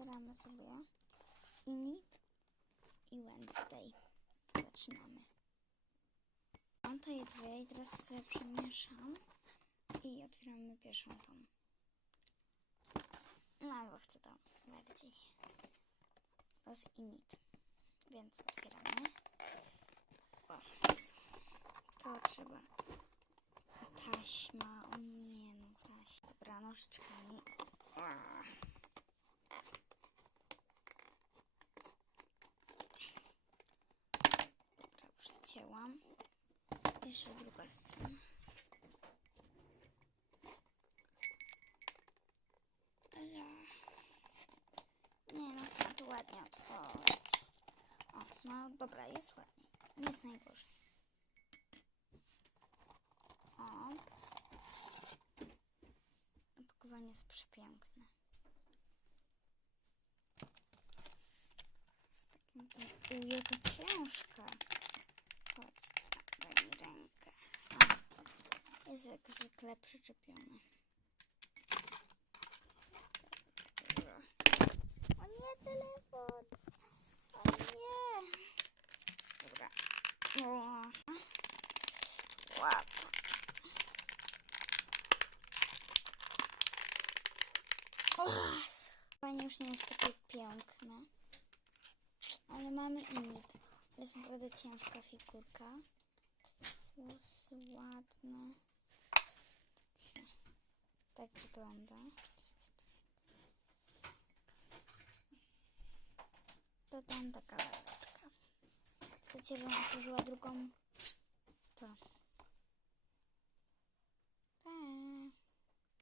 Otwieramy sobie Init i Wednesday. Zaczynamy. Mam tutaj dwie i teraz sobie przemieszam i otwieramy pierwszą tą. No albo chcę tą bardziej. To jest Init, więc otwieramy. O, to trzeba. Taśma, o nie no taśma. Dobra, nożyczkami. Jeszcze druga strona. Ale... Nie no, chcę to ładnie otworzyć. O, no dobra, jest ładnie. Nie jest najgorzej. O. Opakowanie jest przepiękne. Z takim tym... U, jaka ciężka. Jest jak zwykle przyczepione. O nie, telefon! O nie! Dobra. Łatwo. Panie już nie jest takie piękne. Ale mamy. Ale jest naprawdę ciężka figurka. Włosy ładne. Tak wygląda. To tam taka laleczka. Chcecie, żebym otworzyła drugą